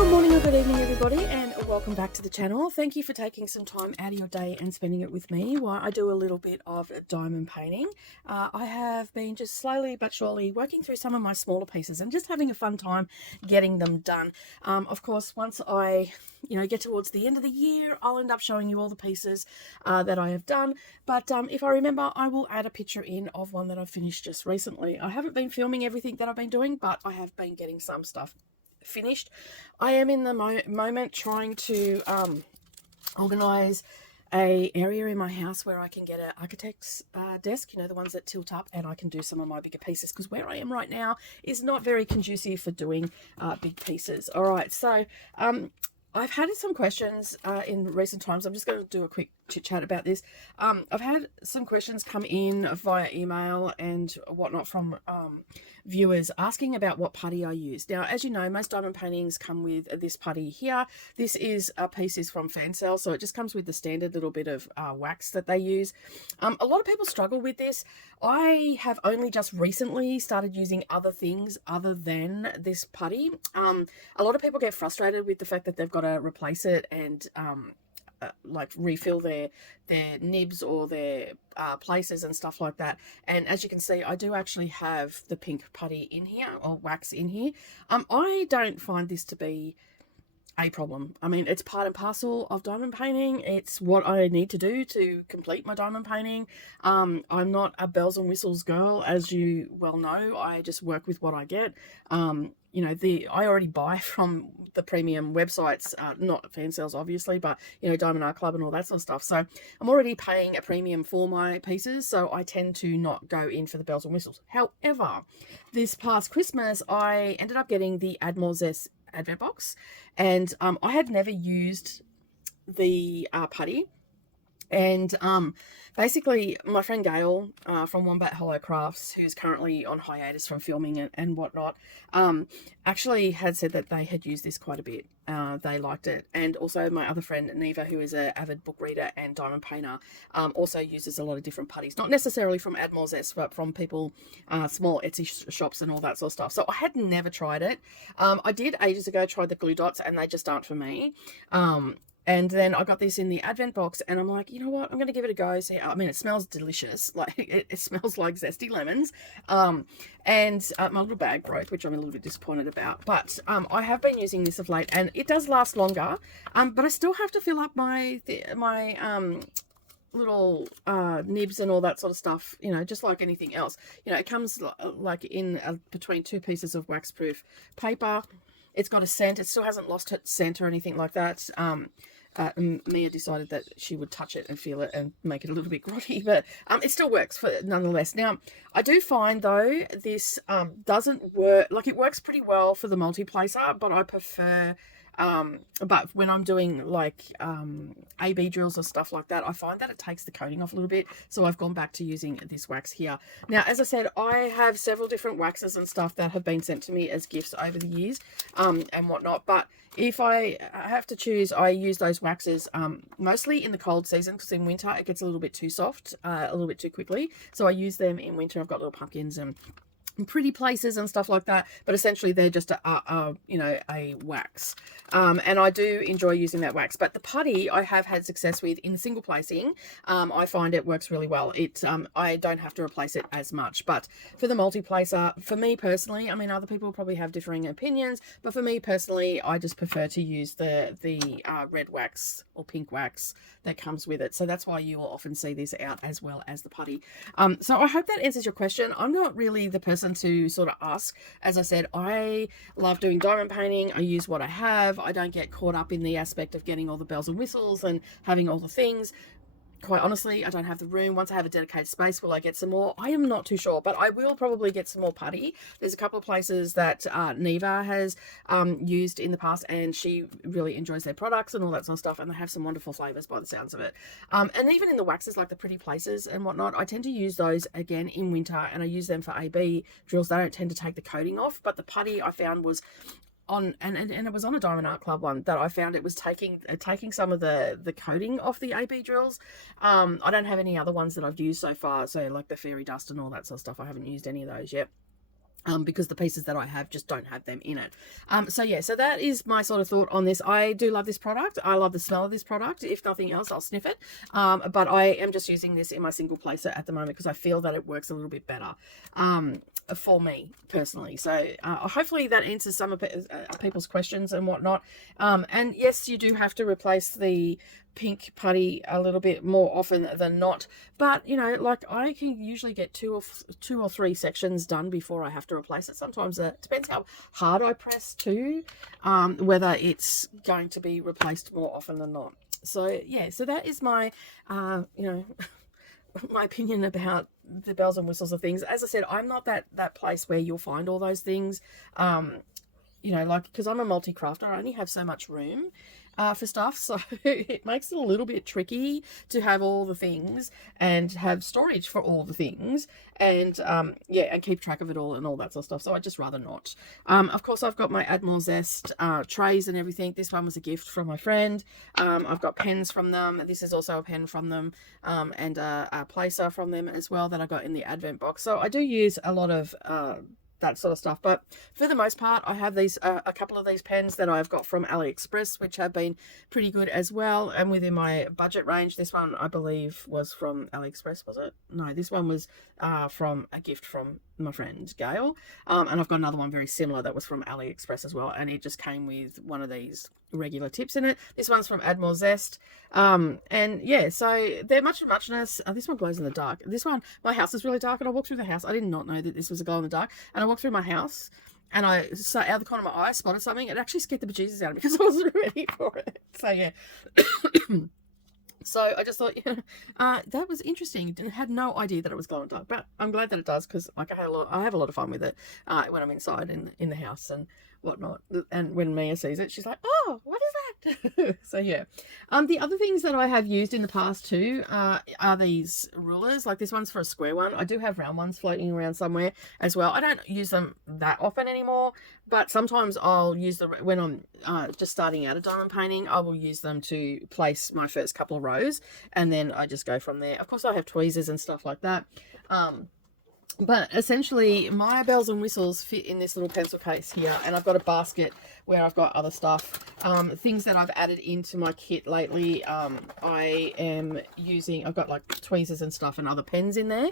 Good morning or good evening, everybody, and welcome back to the channel. Thank you for taking some time out of your day and spending it with me while I do a little bit of diamond painting. I have been just slowly but surely working through some of my smaller pieces and just having a fun time getting them done. Of course, once I get towards the end of the year, I'll end up showing you all the pieces that I have done. But if I remember, I will add a picture in of one that I've finished just recently. I haven't been filming everything that I've been doing, but I have been getting some stuff finished. I am in the moment trying to organize a area in my house where I can get an architect's desk, the ones that tilt up, and I can do some of my bigger pieces, because where I am right now is not very conducive for doing big pieces. All right, so I've had some questions in recent times. I'm just going to do a quick chit chat about this. I've had some questions come in via email and whatnot from viewers asking about what putty I use. Now, as you know, most diamond paintings come with this putty here. This is a piece is from Fansells, so it just comes with the standard little bit of wax that they use. A lot of people struggle with this. I have only just recently started using other things other than this putty. A lot of people get frustrated with the fact that they've got to replace it and like refill their nibs or their places and stuff like that. And as you can see, I do actually have the pink putty in here, or wax in here. I don't find this to be a problem. I mean, it's part and parcel of diamond painting. It's what I need to do to complete my diamond painting. I'm not a bells and whistles girl, as you well know. I just work with what I get. I already buy from the premium websites, not Fansells obviously, but Diamond Art Club and all that sort of stuff. So I'm already paying a premium for my pieces, so I tend to not go in for the bells and whistles. However, this past Christmas I ended up getting the Admors advent box, and I had never used the putty. And basically my friend Gail from Wombat Hollow Crafts, who's currently on hiatus from filming and whatnot, actually had said that they had used this quite a bit. They liked it. And also my other friend Neva, who is an avid book reader and diamond painter, also uses a lot of different putties, not necessarily from Admors, but from people, small Etsy shops and all that sort of stuff. So I had never tried it. I did ages ago try the glue dots, and they just aren't for me. And then I got this in the advent box, and I'm like, you know what, I'm going to give it a go. See, I mean, it smells delicious. Like it smells like zesty lemons. And my little bag broke, which I'm a little bit disappointed about. But I have been using this of late, and it does last longer. But I still have to fill up my little nibs and all that sort of stuff, just like anything else. It comes like in between two pieces of waxproof paper. It's got a scent. It still hasn't lost its scent or anything like that. Mia decided that she would touch it and feel it and make it a little bit grotty, but it still works nonetheless. Now, I do find though this doesn't work, like it works pretty well for the multi-placer, but I prefer but when I'm doing like AB drills or stuff like that, I find that it takes the coating off a little bit. So I've gone back to using this wax here. Now, as I said, I have several different waxes and stuff that have been sent to me as gifts over the years and whatnot. But if I have to choose, I use those waxes mostly in the cold season, because in winter it gets a little bit too soft, a little bit too quickly. So I use them in winter. I've got little pumpkins and pretty places and stuff like that, but essentially they're just a wax, and I do enjoy using that wax. But the putty I have had success with in single placing. I find it works really well. I don't have to replace it as much, but for the multi-placer, for me personally, I mean, other people probably have differing opinions, but for me personally, I just prefer to use the red wax or pink wax that comes with it. So that's why you will often see this out as well as the putty. So I hope that answers your question. I'm not really the person to sort of ask. As I said, I love doing diamond painting. I use what I have. I don't get caught up in the aspect of getting all the bells and whistles and having all the things. Quite honestly, I don't have the room. Once I have a dedicated space, will I get some more? I am not too sure, but I will probably get some more putty. There's a couple of places that Neva has used in the past, and she really enjoys their products and all that sort of stuff, and they have some wonderful flavors by the sounds of it. And even in the waxes, like the pretty places and whatnot, I tend to use those again in winter, and I use them for AB drills. They don't tend to take the coating off, but the putty I found was on, and it was on a Diamond Art Club one that I found it was taking some of the coating off the AB drills. I don't have any other ones that I've used so far, so like the fairy dust and all that sort of stuff. I haven't used any of those yet. because the pieces that I have just don't have them in it. So yeah, so that is my sort of thought on this. I do love this product. I love the smell of this product. If nothing else, I'll sniff it. But I am just using this in my single placer at the moment because I feel that it works a little bit better for me personally. So hopefully that answers some of people's questions and whatnot. And yes, you do have to replace the pink putty a little bit more often than not, but you know, like I can usually get two or three sections done before I have to replace it. Sometimes it depends how hard I press too, whether it's going to be replaced more often than not. So yeah, so that is my you know, my opinion about the bells and whistles of things. As I said, I'm not that place where you'll find all those things. You know, like, because I'm a multi-crafter, I only have so much room for stuff, so it makes it a little bit tricky to have all the things and have storage for all the things, and yeah, and keep track of it all and all that sort of stuff. So I just rather not. Of course, I've got my Add More Zest trays and everything. This one was a gift from my friend. I've got pens from them. This is also a pen from them, and a placer from them as well that I got in the Advent box. So I do use a lot of that sort of stuff, but for the most part I have these a couple of these pens that I've got from AliExpress, which have been pretty good as well, and within my budget range. This one I believe was from AliExpress, was it? No, this one was from a gift from my friend Gail, and I've got another one very similar that was from AliExpress as well, and it just came with one of these regular tips in it. This one's from Add More Zest, and yeah, so they're muchness. This one glows in the dark. This one, my house is really dark, and I walked through the house. I did not know that this was a glow in the dark, and I walked through my house, and I saw out of the corner of my eye, spotted something. It actually scared the bejesus out of me because I wasn't ready for it. So yeah. So I just thought, yeah, that was interesting. I had no idea that it was glow in the dark, but I'm glad that it does, because like I have a lot of fun with it when I'm inside in the house and whatnot. And when Mia sees it, she's like, "Oh, what is that?" So yeah. The other things that I have used in the past too are these rulers. Like this one's for a square one. I do have round ones floating around somewhere as well. I don't use them that often anymore, but sometimes I'll use them when I'm just starting out a diamond painting. I will use them to place my first couple of rows, and then I just go from there. Of course, I have tweezers and stuff like that. But essentially my bells and whistles fit in this little pencil case here, and I've got a basket where I've got other stuff, things that I've added into my kit lately. I am using, I've got like tweezers and stuff and other pens in there,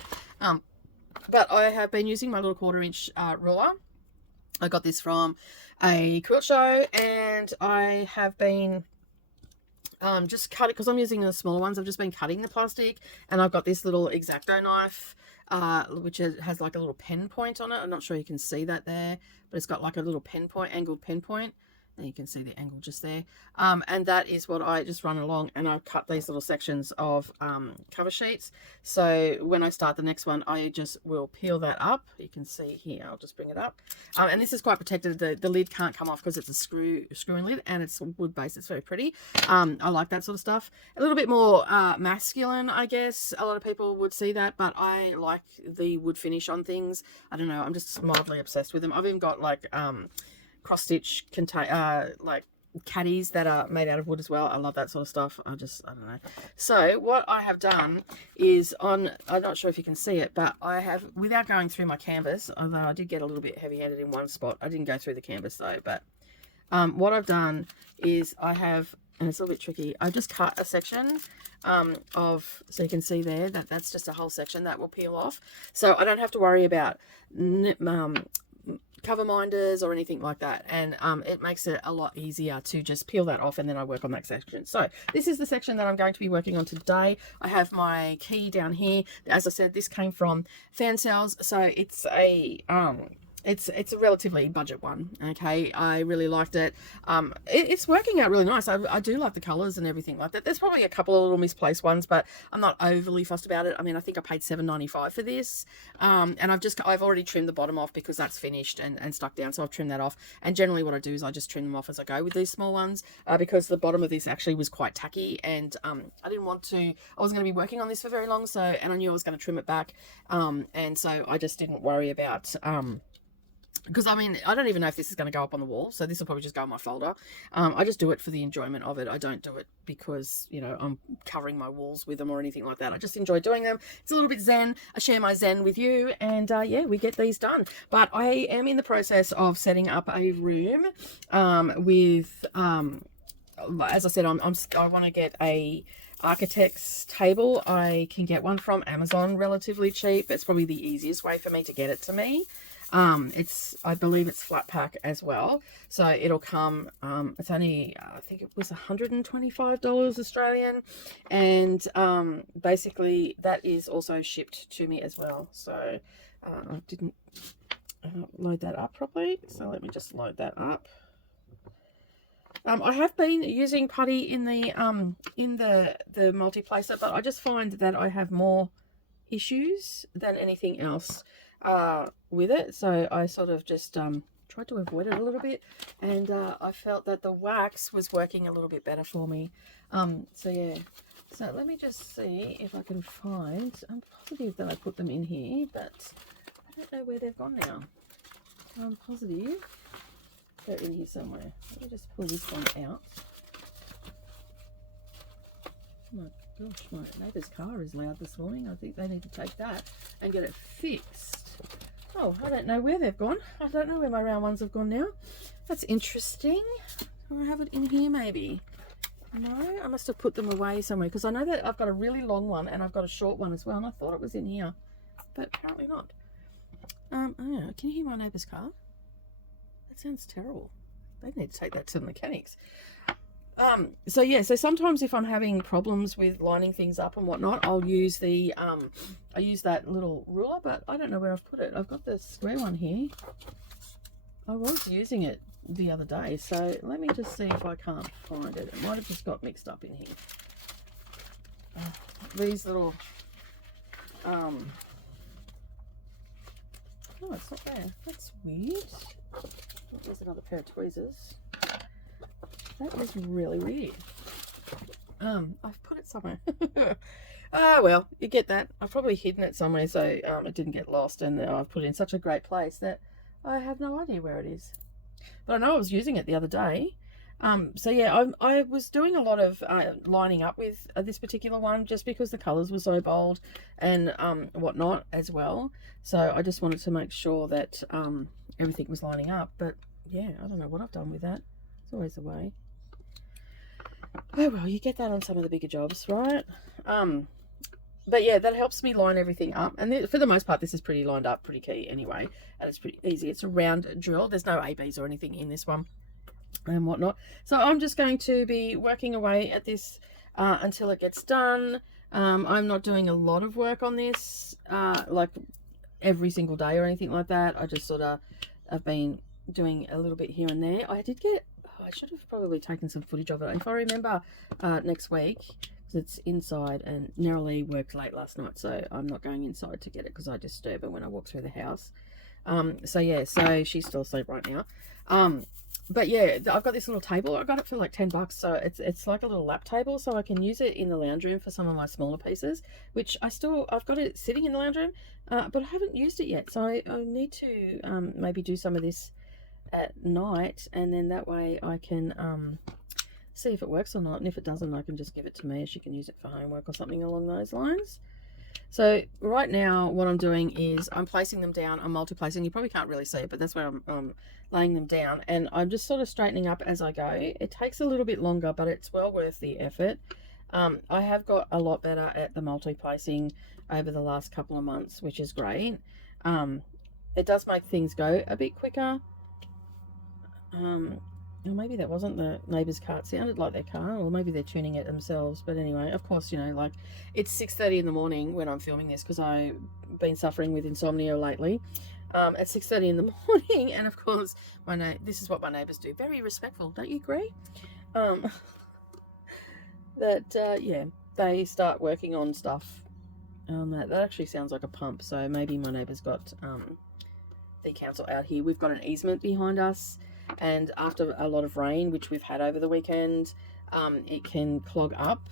but I have been using my little 1/4 inch ruler. I got this from a quilt show, and I have been just cut it, because I'm using the smaller ones. I've just been cutting the plastic, and I've got this little X-Acto knife, which has like a little pen point on it. I'm not sure you can see that there, but it's got like a little pen point, angled pen point. And you can see the angle just there. And that is what I just run along, and I cut these little sections of cover sheets. So when I start the next one, I just will peel that up. You can see here, I'll just bring it up. And this is quite protected. The lid can't come off because it's a screw-in lid, and it's wood based. It's very pretty. I like that sort of stuff. A little bit more masculine, I guess. A lot of people would see that, but I like the wood finish on things. I don't know, I'm just mildly obsessed with them. I've even got like cross stitch like caddies that are made out of wood as well. I love that sort of stuff. I don't know. So what I have done is I'm not sure if you can see it, but I have, without going through my canvas, although I did get a little bit heavy-handed in one spot. I didn't go through the canvas though, but what I've done is I have, and it's a little bit tricky, I've just cut a section of, so you can see there that that's just a whole section that will peel off. So I don't have to worry about cover minders or anything like that, and it makes it a lot easier to just peel that off, and then I work on that section. So this is the section that I'm going to be working on today. I have my key down here. As I said, this came from Fansells, so it's a it's a relatively budget one. Okay, I really liked it. It's working out really nice. I do like the colors and everything like that. There's probably a couple of little misplaced ones, but I'm not overly fussed about it. I mean, I think I paid $7.95 for this, and I've already trimmed the bottom off because that's finished and stuck down, so I've trimmed that off. And generally what I do is I just trim them off as I go with these small ones, because the bottom of this actually was quite tacky, and I didn't want to, I wasn't going to be working on this for very long, and I knew I was going to trim it back, and so I just didn't worry about because I mean, I don't even know if this is going to go up on the wall, so this will probably just go in my folder. I just do it for the enjoyment of it. I don't do it because, you know, I'm covering my walls with them or anything like that. I just enjoy doing them. It's a little bit zen. I share my zen with you, and yeah, we get these done. But I am in the process of setting up a room with, as I said, I want to get a architect's table. I can get one from Amazon relatively cheap. It's probably the easiest way for me to get it to me. I believe it's flat pack as well, so it'll come, it's only, I think it was $125 Australian, and basically that is also shipped to me as well. So I didn't load that up properly, so let me just load that up. I have been using putty in the multi-placer, but I just find that I have more issues than anything else with it, so I sort of just tried to avoid it a little bit, and I felt that the wax was working a little bit better for me. So yeah, so let me just see if I can find, I'm positive that I put them in here, but I don't know where they've gone now. I'm positive they're in here somewhere. Let me just pull this one out. Oh my gosh, my neighbour's car is loud this morning. I think they need to take that and get it fixed. Oh, I don't know where they've gone. I don't know where my round ones have gone now. That's interesting. Do I have it in here maybe? No, I must have put them away somewhere, because I know that I've got a really long one and I've got a short one as well, and I thought it was in here, but apparently not. Oh, can you hear my neighbour's car? That sounds terrible. They need to take that to the mechanics. So yeah, so sometimes if I'm having problems with lining things up and whatnot, I'll use the I use that little ruler, but I don't know where I've put it. I've got the square one here. I was using it the other day, so let me just see if I can't find it. It might have just got mixed up in here. These little oh, it's not there. That's weird. Oh, there's another pair of tweezers. That was really weird. I've put it somewhere. Ah, well, you get that. I've probably hidden it somewhere so it didn't get lost, and I've put it in such a great place that I have no idea where it is. But I know I was using it the other day. So yeah, I was doing a lot of lining up with this particular one, just because the colours were so bold and whatnot as well. So I just wanted to make sure that everything was lining up. But yeah, I don't know what I've done with that. It's always the way. Oh well, you get that on some of the bigger jobs, right? But yeah, that helps me line everything up, and for the most part this is pretty lined up, pretty key anyway, and it's pretty easy. It's a round drill. There's no ABs or anything in this one and whatnot, so I'm just going to be working away at this until it gets done. I'm not doing a lot of work on this like every single day or anything like that. I just sort of have been doing a little bit here and there. I did get, I should have probably taken some footage of it if I remember next week, because it's inside, and Narrowly worked late last night, so I'm not going inside to get it because I disturb her when I walk through the house. So yeah, so she's still asleep right now. But yeah, I've got this little table. I got it for like $10, so it's like a little lap table, so I can use it in the lounge room for some of my smaller pieces, which I've got it sitting in the lounge room, but I haven't used it yet, so I need to maybe do some of this at night, and then that way I can see if it works or not, and if it doesn't, I can just give it to Mia. She can use it for homework or something along those lines. So right now what I'm doing is I'm placing them down. I'm multi-placing. You probably can't really see it, but that's where I'm laying them down, and I'm just sort of straightening up as I go. It takes a little bit longer, but it's well worth the effort. I have got a lot better at the multi-placing over the last couple of months, which is great. It does make things go a bit quicker. Or maybe that wasn't the neighbour's car. It sounded like their car, or maybe they're tuning it themselves. But anyway, of course, you know, like, it's 6:30 in the morning when I'm filming this, because I've been suffering with insomnia lately. At 6:30 in the morning, and of course this is what my neighbours do. Very respectful, don't you agree? Yeah, they start working on stuff. That actually sounds like a pump, so maybe my neighbour's got the council out here. We've got an easement behind us, and after a lot of rain, which we've had over the weekend, it can clog up,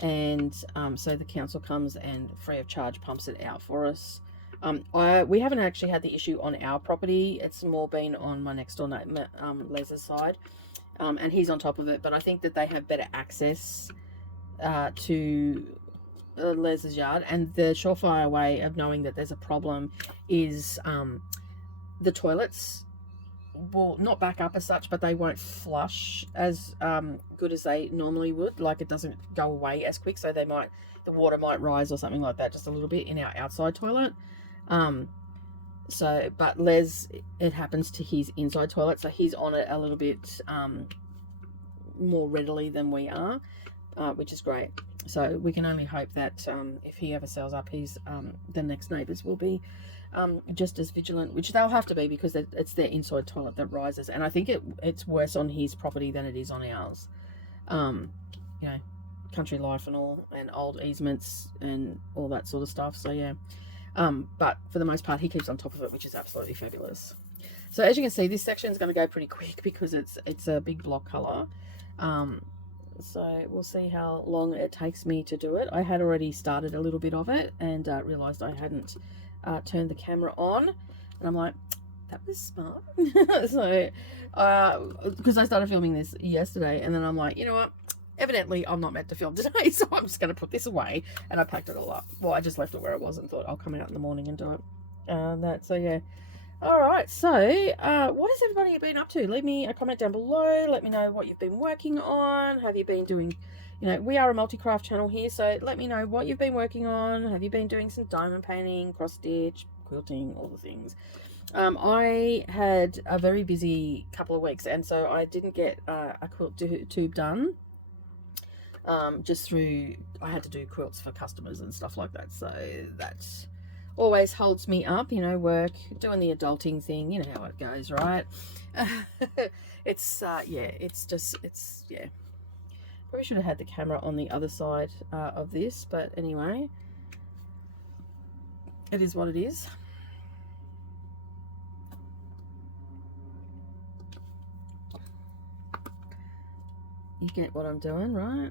and so the council comes and free of charge pumps it out for us. We haven't actually had the issue on our property. It's more been on my next door neighbor, Les's side, and he's on top of it. But I think that they have better access to Les's yard, and the surefire way of knowing that there's a problem is the toilets will not back up as such, but they won't flush as good as they normally would. Like, it doesn't go away as quick, so the water might rise or something like that just a little bit in our outside toilet. But Les, it happens to his inside toilet, so he's on it a little bit more readily than we are, which is great. So we can only hope that if he ever sells up, the next neighbours will be just as vigilant, which they'll have to be, because it's their inside toilet that rises. And I think it's worse on his property than it is on ours. You know, country life and all, and old easements and all that sort of stuff. So yeah, but for the most part, he keeps on top of it, which is absolutely fabulous. So as you can see, this section is going to go pretty quick because it's a big block color. So we'll see how long it takes me to do it. I had already started a little bit of it and realized I hadn't turned the camera on, and I'm like, that was smart. So because I started filming this yesterday, and then I'm like, you know what, evidently I'm not meant to film today, so I'm just going to put this away. And I packed it all up. Well, I just left it where it was and thought I'll come out in the morning and do it. So yeah. All right, so what has everybody been up to? Leave me a comment down below. Let me know what you've been working on. Have you been doing, you know, we are a multi-craft channel here, so let me know what you've been working on. Have you been doing some diamond painting, cross stitch, quilting, all the things? I had a very busy couple of weeks, and so I didn't get a quilt tube done. Just through, I had to do quilts for customers and stuff like that, so that's always holds me up, you know, work, doing the adulting thing, you know how it goes, right? Yeah, yeah. Probably should have had the camera on the other side of this, but anyway, it is what it is. You get what I'm doing, right?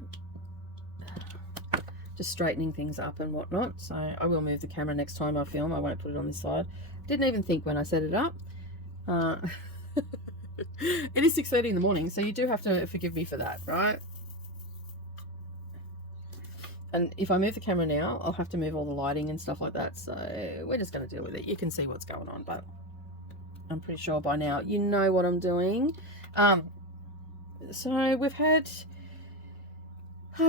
Just straightening things up and whatnot. So I will move the camera next time I film. I won't put it on this side. Didn't even think when I set it up. It is 6:30 in the morning, so you do have to forgive me for that, right? And if I move the camera now, I'll have to move all the lighting and stuff like that. So we're just going to deal with it. You can see what's going on, but I'm pretty sure by now you know what I'm doing. So we've had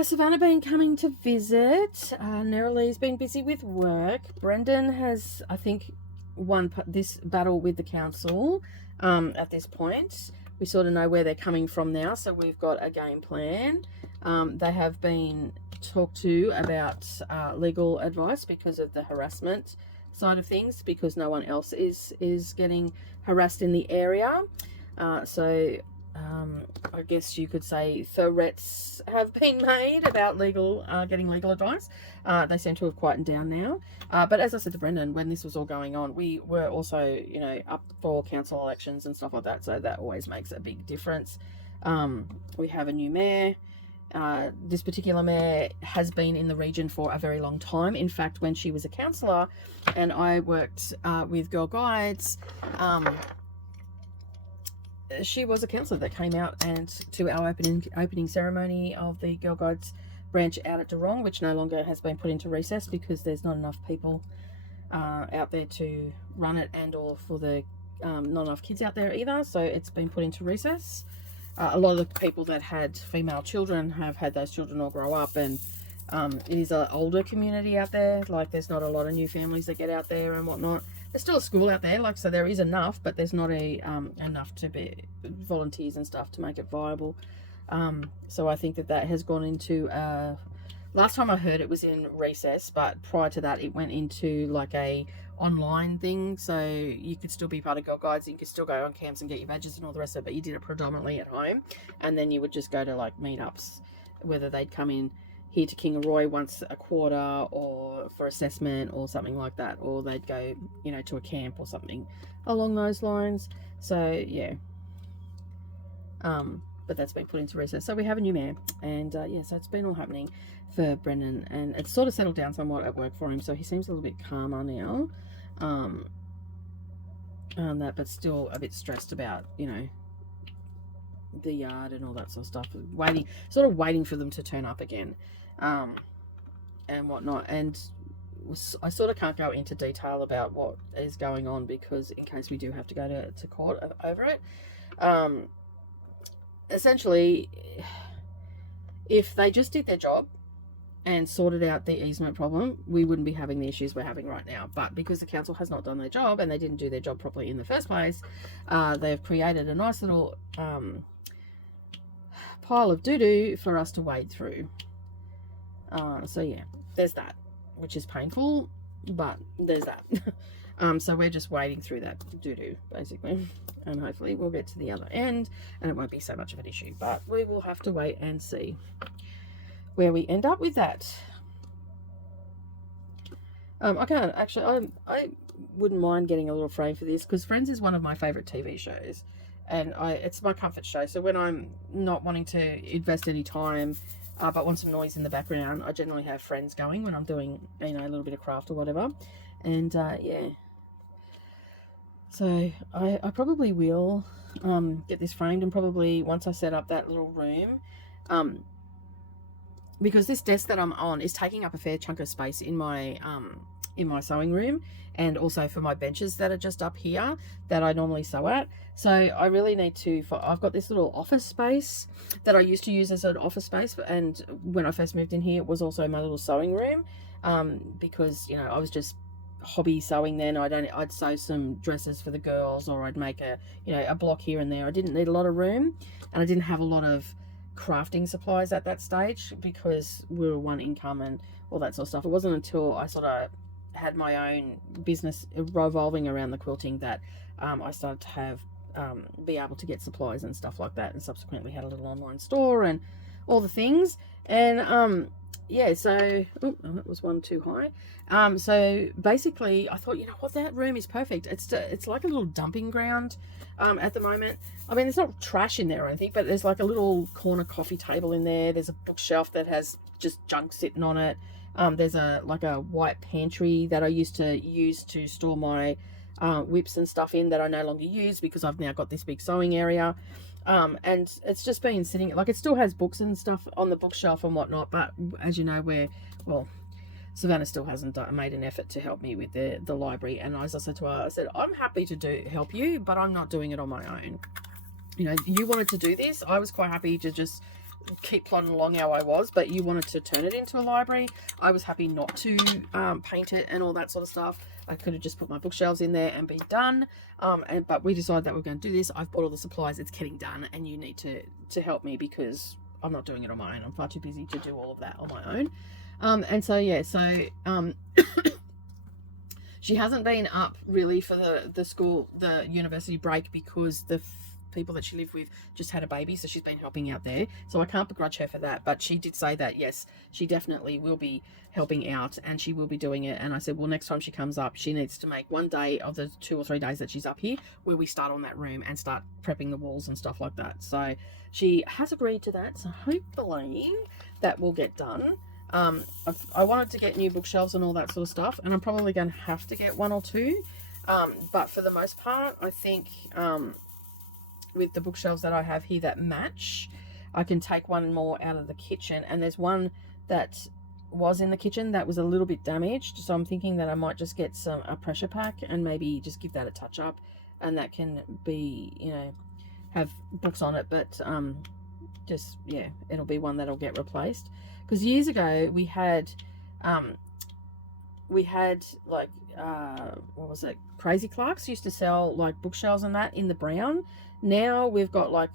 Savannah been coming to visit. Neralee's been busy with work. Brendan has, I think, won this battle with the council at this point. We sort of know where they're coming from now, so we've got a game plan. They have been talked to about legal advice because of the harassment side of things, because no one else is getting harassed in the area. I guess you could say threats have been made about getting legal advice. They seem to have quietened down now. But as I said to Brendan, when this was all going on, we were also, you know, up for council elections and stuff like that. So that always makes a big difference. We have a new mayor. This particular mayor has been in the region for a very long time. In fact, when she was a councillor and I worked with Girl Guides, she was a councillor that came out and to our opening ceremony of the Girl Guides branch out at Durong, which no longer has been put into recess because there's not enough people out there to run it, and or for the not enough kids out there either, so it's been put into recess. A lot of the people that had female children have had those children all grow up, and it is an older community out there. Like, there's not a lot of new families that get out there and whatnot. There's still a school out there, like, so there is enough, but there's not enough to be volunteers and stuff to make it viable. So I think that has gone into last time I heard it was in recess, but prior to that it went into like a online thing, so you could still be part of Girl Guides, you could still go on camps and get your badges and all the rest of it, but you did it predominantly at home, and then you would just go to like meetups, whether they'd come in here to Kingaroy once a quarter or for assessment or something like that, or they'd go, you know, to a camp or something along those lines. So yeah, but that's been put into recess. So we have a new mayor, and yeah, so it's been all happening for Brendan, and it's sort of settled down somewhat at work for him, so he seems a little bit calmer now. and that, but still a bit stressed about, you know, the yard and all that sort of stuff, sort of waiting for them to turn up again, and whatnot. And I sort of can't go into detail about what is going on, because in case we do have to go to court over it. Essentially, if they just did their job and sorted out the easement problem, we wouldn't be having the issues we're having right now. But because the council has not done their job, and they didn't do their job properly in the first place, they've created a nice little pile of doo-doo for us to wade through. So yeah, there's that, which is painful, but there's that. So we're just wading through that doo-doo, basically, and hopefully we'll get to the other end and it won't be so much of an issue, but we will have to wait and see where we end up with that. I can't actually, I wouldn't mind getting a little frame for this, because Friends is one of my favorite TV shows, and it's my comfort show. So when I'm not wanting to invest any time, but want some noise in the background, I generally have Friends going when I'm doing, you know, a little bit of craft or whatever. And yeah, so I probably will get this framed, and probably once I set up that little room, because this desk that I'm on is taking up a fair chunk of space in my sewing room, and also for my benches that are just up here that I normally sew at. So I really need to, I've got this little office space that I used to use as an office space, and when I first moved in here, it was also my little sewing room, because, you know, I was just hobby sewing then. I'd sew some dresses for the girls, or I'd make a, you know, a block here and there. I didn't need a lot of room, and I didn't have a lot of crafting supplies at that stage, because we were one income and all that sort of stuff. It wasn't until I sort of had my own business revolving around the quilting that I started to have be able to get supplies and stuff like that, and subsequently had a little online store and all the things. And yeah, so that was one too high. So basically I thought, you know what, that room is perfect. It's like a little dumping ground at the moment. I mean, there's not trash in there or anything, but there's like a little corner coffee table in there. There's a bookshelf that has just junk sitting on it. There's like a white pantry that I used to use to store my whips and stuff in, that I no longer use because I've now got this big sewing area. And it's just been sitting, like, it still has books and stuff on the bookshelf and whatnot, but as you know, well, Savannah still hasn't made an effort to help me with the library. And as I said to her, I said, I'm happy to help you, but I'm not doing it on my own. You know, you wanted to do this. I was quite happy to just keep plodding along how I was, but you wanted to turn it into a library. I was happy not to paint it and all that sort of stuff. I could have just put my bookshelves in there and be done. But we decided that we're going to do this. I've bought all the supplies. It's getting done, and you need to help me, because I'm not doing it on my own. I'm far too busy to do all of that on my own. And so yeah, so she hasn't been up really for the university break, because the people that she lived with just had a baby, so she's been helping out there. So I can't begrudge her for that, but she did say that yes, she definitely will be helping out, and she will be doing it. And I said, well, next time she comes up, she needs to make one day of the 2 or 3 days that she's up here where we start on that room and start prepping the walls and stuff like that. So she has agreed to that, so hopefully that will get done. I wanted to get new bookshelves and all that sort of stuff, and I'm probably going to have to get 1 or 2, but for the most part, I think with the bookshelves that I have here that match, I can take one more out of the kitchen, and there's one that was in the kitchen that was a little bit damaged, so I'm thinking that I might just get a pressure pack and maybe just give that a touch up, and that can be, you know, have books on it, but just, yeah, it'll be one that'll get replaced. Because years ago we had like what was it, Crazy Clark's used to sell like bookshelves and that in the brown. Now we've got like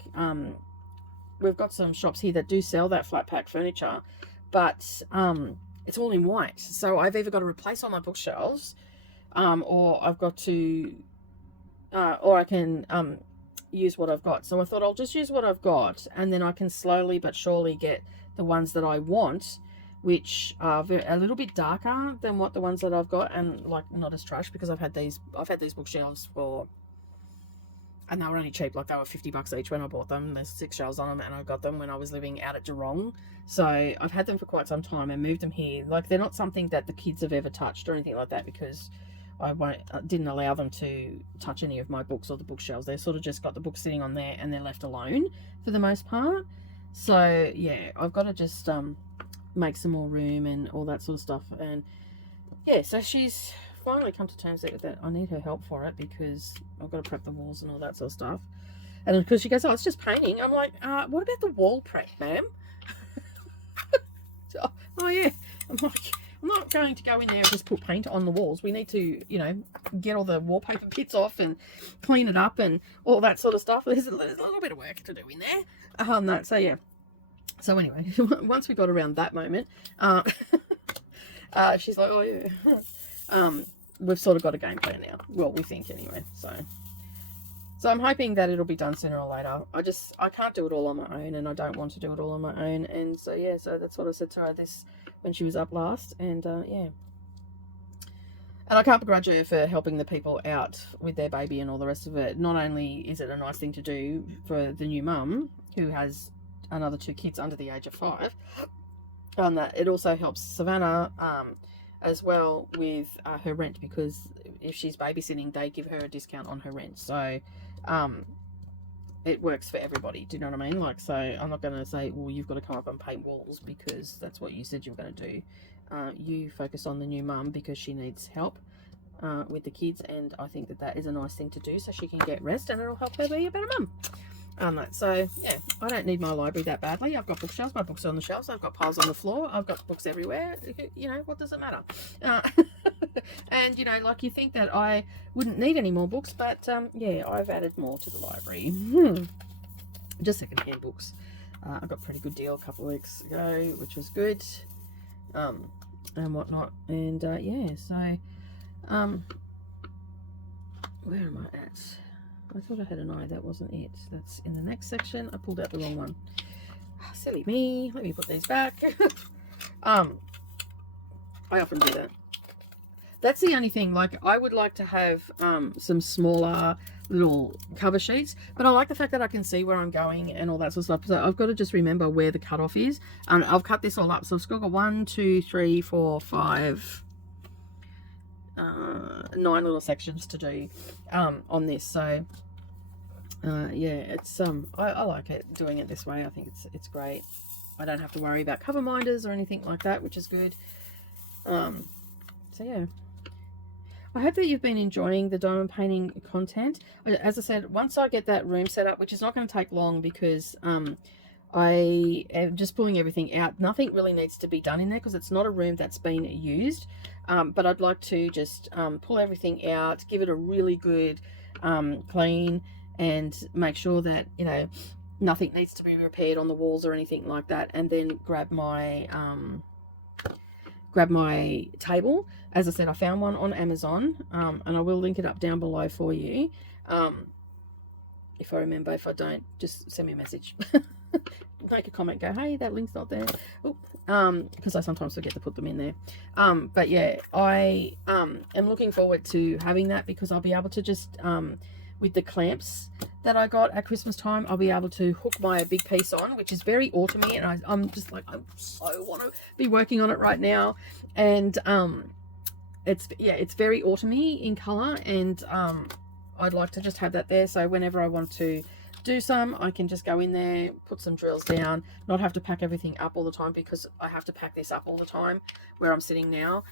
we've got some shops here that do sell that flat pack furniture, but it's all in white. So I've either got to replace all my bookshelves, or I've got to or I can use what I've got. So I thought I'll just use what I've got, and then I can slowly but surely get the ones that I want, which are a little bit darker than what the ones that I've got, and like not as trash, because I've had these bookshelves for, and they were only cheap, like they were $50 each when I bought them. There's 6 shelves on them, and I got them when I was living out at Geelong. So I've had them for quite some time and moved them here. Like, they're not something that the kids have ever touched or anything like that, because didn't allow them to touch any of my books or the bookshelves. They sort of just got the books sitting on there and they're left alone for the most part. So yeah, I've got to just make some more room and all that sort of stuff. And yeah, so she's finally come to terms that I need her help for it, because I've got to prep the walls and all that sort of stuff. And because she goes, oh, it's just painting. I'm like, what about the wall prep, ma'am? Oh yeah. I'm like, I'm not going to go in there and just put paint on the walls. We need to, you know, get all the wallpaper bits off and clean it up and all that sort of stuff. There's a little bit of work to do in there. So yeah. So anyway, once we got around that moment, she's like, oh yeah. We've sort of got a game plan now. Well, we think anyway. So I'm hoping that it'll be done sooner or later. I can't do it all on my own, and I don't want to do it all on my own. And so yeah, so that's what I said to her when she was up last. And yeah. And I can't begrudge her for helping the people out with their baby and all the rest of it. Not only is it a nice thing to do for the new mum who has another 2 kids under the age of 5, that it also helps Savannah as well with her rent, because if she's babysitting, they give her a discount on her rent. So it works for everybody. Do you know what I mean? Like, so I'm not going to say, well, you've got to come up and paint walls because that's what you said you were going to do. You focus on the new mum because she needs help with the kids, and I think that is a nice thing to do so she can get rest and it'll help her be a better mum. So yeah, I don't need my library that badly. I've got bookshelves, my books are on the shelves, I've got piles on the floor, I've got books everywhere. You know, what does it matter? And you know, like, you think that I wouldn't need any more books, but yeah, I've added more to the library. Just secondhand books. I got a pretty good deal a couple of weeks ago, which was good, and whatnot. And yeah, so where am I at? I thought I had an eye. That wasn't it. That's in the next section. I pulled out the wrong one. Oh, silly me. Let me put these back. I often do that. That's the only thing. Like, I would like to have some smaller little cover sheets, but I like the fact that I can see where I'm going and all that sort of stuff. So I've got to just remember where the cutoff is. And I've cut this all up. So I've still got 1, 2, 3, 4, 5, 9 little sections to do on this. So yeah, it's I like it doing it this way. I think it's great. I don't have to worry about cover minders or anything like that, which is good. So yeah, I hope that you've been enjoying the diamond painting content. As I said, once I get that room set up, which is not going to take long, because I am just pulling everything out. Nothing really needs to be done in there because it's not a room that's been used. But I'd like to just pull everything out, give it a really good clean, and make sure that, you know, nothing needs to be repaired on the walls or anything like that. And then grab my table. As I said, I found one on Amazon, and I will link it up down below for you. If I remember. If I don't, just send me a message. Make a comment, go, hey, that link's not there. Because I sometimes forget to put them in there. But yeah, I am looking forward to having that, because I'll be able to just with the clamps that I got at Christmas time, I'll be able to hook my big piece on, which is very autumny, and I'm just like, I so want to be working on it right now. And it's very autumny in color, and I'd like to just have that there, so whenever I want to do some, I can just go in there, put some drills down, not have to pack everything up all the time, because I have to pack this up all the time where I'm sitting now.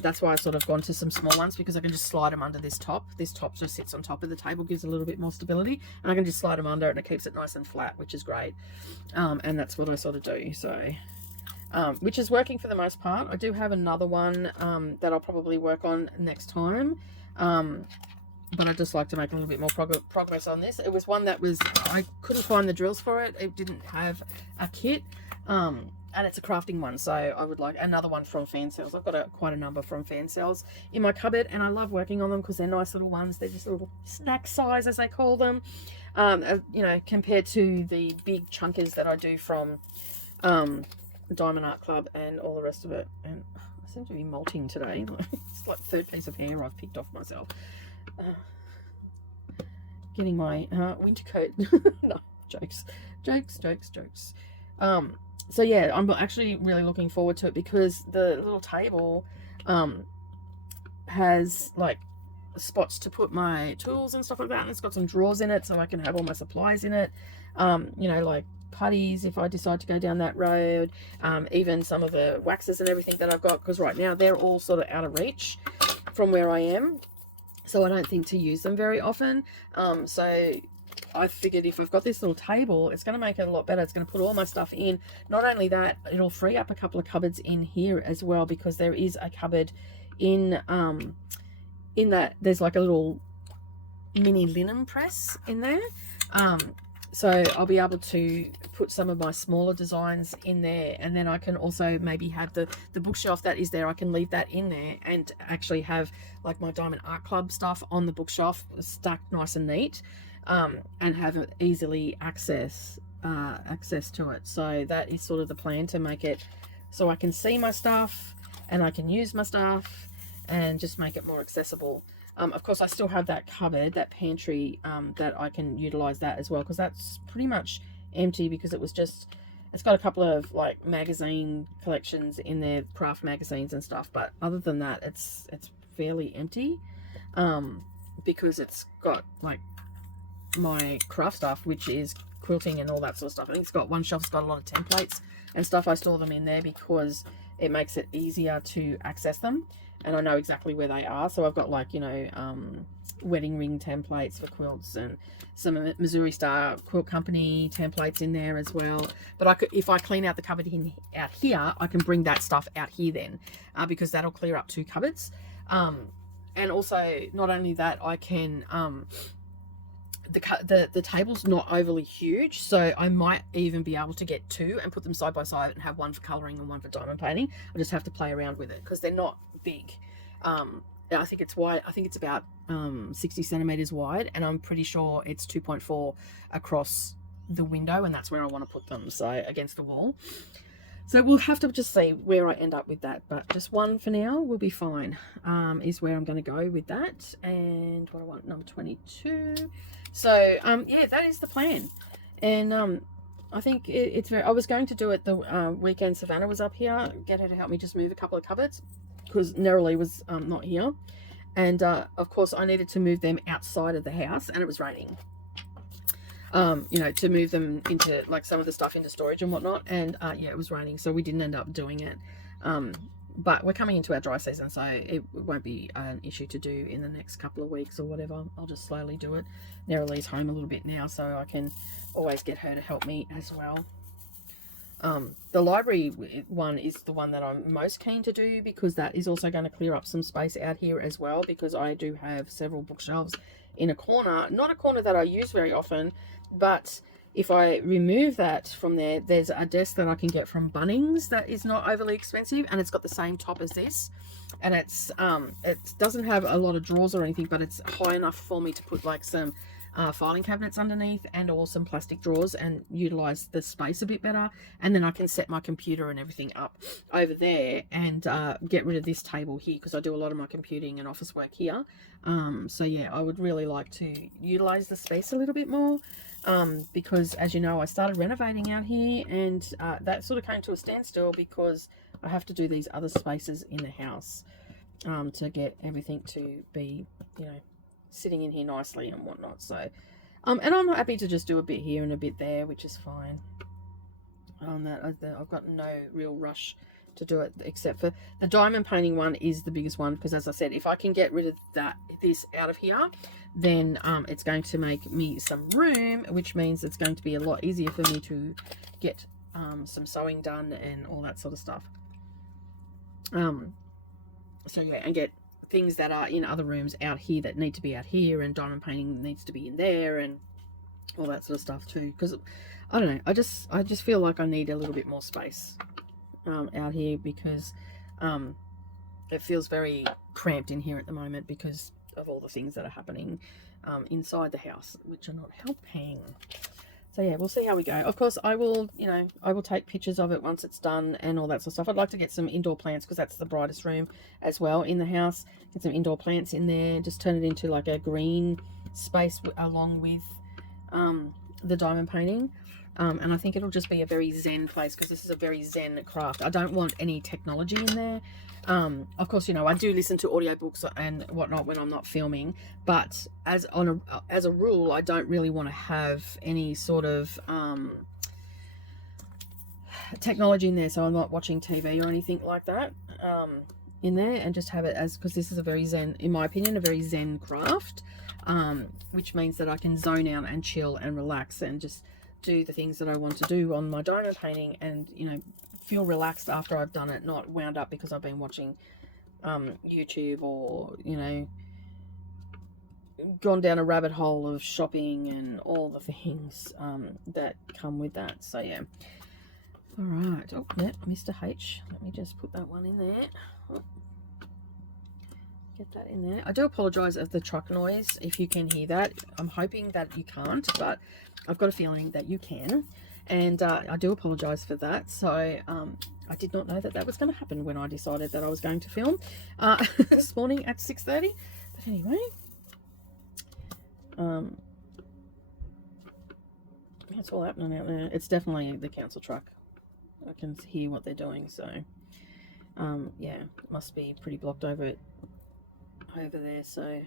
That's why I've sort of gone to some small ones, because I can just slide them under this top. This top just sits on top of the table, gives a little bit more stability, and I can just slide them under and it keeps it nice and flat, which is great. And that's what I sort of do. So which is working for the most part. I do have another one that I'll probably work on next time. But I'd just like to make a little bit more progress on this. It was one that I couldn't find the drills for it. It didn't have a kit. And it's a crafting one. So I would like another one from Fansells. I've got quite a number from Fansells in my cupboard. And I love working on them because they're nice little ones. They're just little snack size, as they call them. You know, compared to the big chunkers that I do from Diamond Art Club and all the rest of it. And I seem to be molting today. It's like the third piece of hair I've picked off myself. Getting my winter coat. No, jokes. So yeah, I'm actually really looking forward to it, because the little table has like spots to put my tools and stuff like that, and it's got some drawers in it so I can have all my supplies in it, you know, like putties if I decide to go down that road, even some of the waxes and everything that I've got, because right now they're all sort of out of reach from where I am, so I don't think to use them very often. So I figured if I've got this little table, it's going to make it a lot better. It's going to put all my stuff in. Not only that, it'll free up a couple of cupboards in here as well, because there is a cupboard in that there's like a little mini linen press in there. So I'll be able to put some of my smaller designs in there, and then I can also maybe have the bookshelf that is there, I can leave that in there and actually have like my Diamond Art Club stuff on the bookshelf stacked nice and neat, and have it easily access to it. So that is sort of the plan, to make it so I can see my stuff and I can use my stuff and just make it more accessible. Of course, I still have that cupboard, that pantry, that I can utilize that as well, because that's pretty much empty, because it was just, it's got a couple of like magazine collections in there, craft magazines and stuff, but other than that, it's fairly empty, because it's got like my craft stuff, which is quilting and all that sort of stuff. I think it's got one shelf, it's got a lot of templates and stuff. I store them in there because it makes it easier to access them, and I know exactly where they are. So I've got like, you know, wedding ring templates for quilts and some Missouri Star Quilt Company templates in there as well. But I could, if I clean out the cupboard out here, I can bring that stuff out here then, because that'll clear up 2 cupboards. And also, not only that, I can the table's not overly huge, so I might even be able to get 2 and put them side by side and have one for colouring and one for diamond painting. I just have to play around with it because they're not big. I think it's wide. I think it's about 60 centimeters wide, and I'm pretty sure it's 2.4 across the window, and that's where I want to put them, so against the wall. So we'll have to just see where I end up with that, but just one for now will be fine, is where I'm going to go with that. And what I want, number 22. So yeah, that is the plan. And I think it's very, I was going to do it the weekend Savannah was up here, get her to help me just move a couple of cupboards, because Neroli was not here, and of course I needed to move them outside of the house, and it was raining. You know, to move them into like some of the stuff into storage and whatnot, and yeah, it was raining, so we didn't end up doing it. But we're coming into our dry season, so it won't be an issue to do in the next couple of weeks or whatever. I'll just slowly do it. Neroli's home a little bit now, so I can always get her to help me as well. The library one is the one that I'm most keen to do, because that is also going to clear up some space out here as well, because I do have several bookshelves in a corner, not a corner that I use very often, but if I remove that from there, there's a desk that I can get from Bunnings that is not overly expensive, and it's got the same top as this, and it's it doesn't have a lot of drawers or anything, but it's high enough for me to put like some filing cabinets underneath and or some plastic drawers and utilize the space a bit better. And then I can set my computer and everything up over there, and get rid of this table here, because I do a lot of my computing and office work here. So yeah, I would really like to utilize the space a little bit more, because as you know, I started renovating out here, and that sort of came to a standstill because I have to do these other spaces in the house, to get everything to be, you know, sitting in here nicely and whatnot. So and I'm happy to just do a bit here and a bit there, which is fine. I've got no real rush to do it, except for the diamond painting one is the biggest one, because as I said, if I can get rid of this out of here, then it's going to make me some room, which means it's going to be a lot easier for me to get some sewing done and all that sort of stuff. So yeah, and get things that are in other rooms out here that need to be out here, and diamond painting needs to be in there, and all that sort of stuff too, because I don't know, I just feel like I need a little bit more space out here, because it feels very cramped in here at the moment because of all the things that are happening inside the house, which are not helping. So yeah, we'll see how we go. Of course, I will, you know, I will take pictures of it once it's done and all that sort of stuff. I'd like to get some indoor plants, because that's the brightest room as well in the house. Get some indoor plants in there, just turn it into like a green space along with the diamond painting. And I think it'll just be a very zen place, because this is a very zen craft. I don't want any technology in there. Of course, you know, I do listen to audiobooks and whatnot when I'm not filming, but as a rule, I don't really want to have any sort of technology in there. So I'm not watching TV or anything like that in there, and just have it as, because this is a very zen, in my opinion, a very zen craft, which means that I can zone out and chill and relax and just do the things that I want to do on my diamond painting, and, you know, feel relaxed after I've done it, not wound up because I've been watching YouTube, or, you know, gone down a rabbit hole of shopping and all the things that come with that. So yeah. All right. Oh yeah, Mr. H, let me just put that one in there. Oh, get that in there. I do apologize of the truck noise if you can hear that. I'm hoping that you can't, but I've got a feeling that you can, and I do apologize for that. So I did not know that that was going to happen when I decided that I was going to film this morning at 6:30. But anyway, that's all happening out there. It's definitely the council truck. I can hear what they're doing, so yeah, it must be pretty blocked over there, so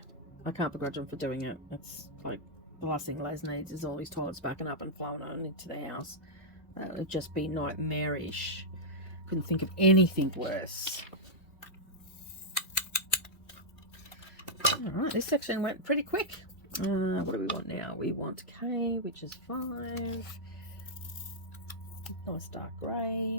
I can't begrudge them for doing it. It's like the last thing Les needs is all his toilets backing up and flowing on into the house. That would just be nightmarish. Couldn't think of anything worse. Alright, this section went pretty quick. What do we want now? We want K, which is 5. Nice dark grey.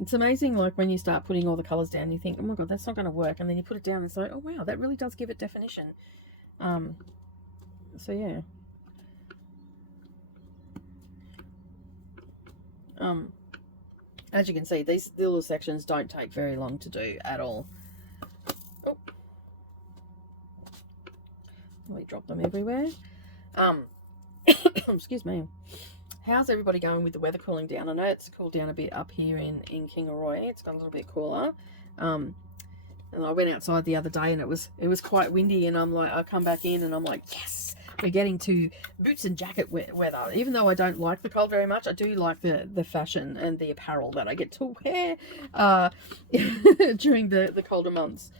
It's amazing, like, when you start putting all the colours down, you think, oh my god, that's not going to work, and then you put it down and it's like, oh wow, that really does give it definition. So yeah. As you can see, these little sections don't take very long to do at all. Oh, we drop them everywhere. Excuse me. How's everybody going with the weather cooling down? I know it's cooled down a bit up here in Kingaroy. It's got a little bit cooler. And I went outside the other day and it was quite windy, and I'm like, I come back in and I'm like, yes, we're getting to boots and jacket weather. Even though I don't like the cold very much, I do like the fashion and the apparel that I get to wear during the colder months.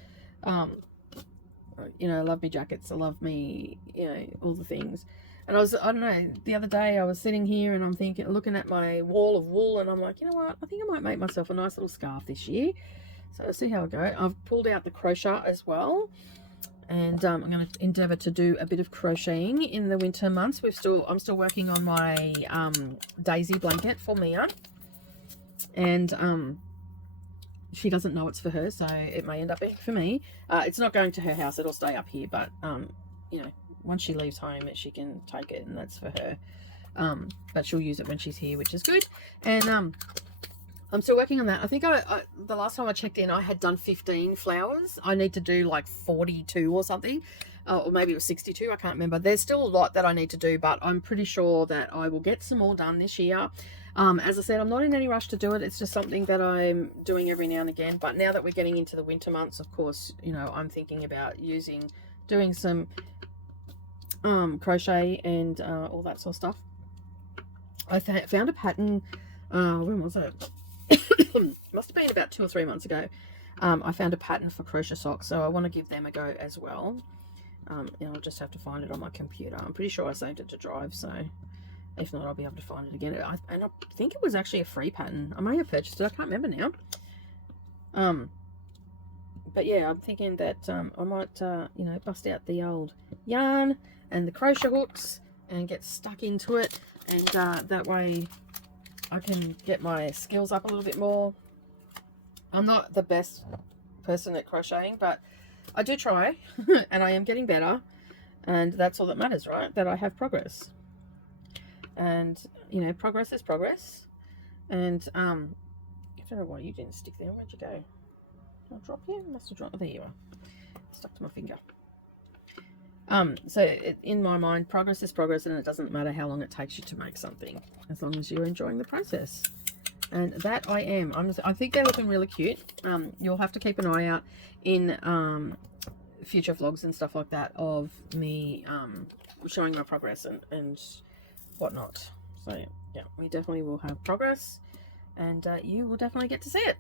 You know, I love me jackets. I love me, you know, all the things. And I don't know, the other day I was sitting here and I'm thinking, looking at my wall of wool, and I'm like, you know what, I think I might make myself a nice little scarf this year. So let's see how I go. I've pulled out the crochet as well, and I'm going to endeavour to do a bit of crocheting in the winter months. I'm still working on my daisy blanket for Mia, and she doesn't know it's for her, so it may end up being for me. It's not going to her house, it'll stay up here, but you know, once she leaves home she can take it, and that's for her. But she'll use it when she's here, which is good. And I'm still working on that. I think the last time I checked in, I had done 15 flowers. I need to do like 42 or something, or maybe it was 62, I can't remember. There's still a lot that I need to do, but I'm pretty sure that I will get some more done this year. As I said, I'm not in any rush to do it. It's just something that I'm doing every now and again. But now that we're getting into the winter months, of course, you know, I'm thinking about doing some crochet and all that sort of stuff. I found a pattern, when was it? Must have been about 2 or 3 months ago. I found a pattern for crochet socks, so I want to give them a go as well. And I'll just have to find it on my computer. I'm pretty sure I saved it to Drive, so if not, I'll be able to find it again. And I think it was actually a free pattern. I may have purchased it, I can't remember now. But yeah, I'm thinking that I might you know, bust out the old yarn and the crochet hooks and get stuck into it, and that way I can get my skills up a little bit more. I'm not the best person at crocheting, but I do try and I am getting better, and that's all that matters, right? That I have progress. And you know, progress is progress. And I don't know why you didn't stick there. Where'd you go? Did I drop you? Must have dropped. Oh, there you are. Stuck to my finger. So in my mind, progress is progress, and it doesn't matter how long it takes you to make something, as long as you're enjoying the process. And that I am. I think they're looking really cute. You'll have to keep an eye out in future vlogs and stuff like that of me showing my progress and whatnot. So yeah, we definitely will have progress, and you will definitely get to see it.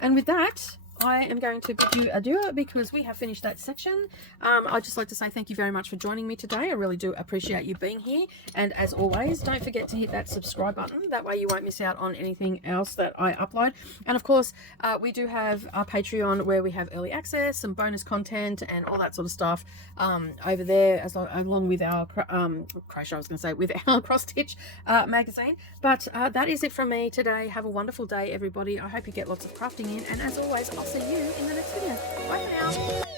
And with that, I am going to bid you adieu because we have finished that section. I'd just like to say thank you very much for joining me today. I really do appreciate you being here. And as always, don't forget to hit that subscribe button. That way you won't miss out on anything else that I upload. And of course, we do have our Patreon where we have early access, some bonus content and all that sort of stuff over there, along with our crochet, I was going to say, with our cross stitch magazine. But that is it from me today. Have a wonderful day, everybody. I hope you get lots of crafting in. And as always, I'll see you in the next video. Bye for now.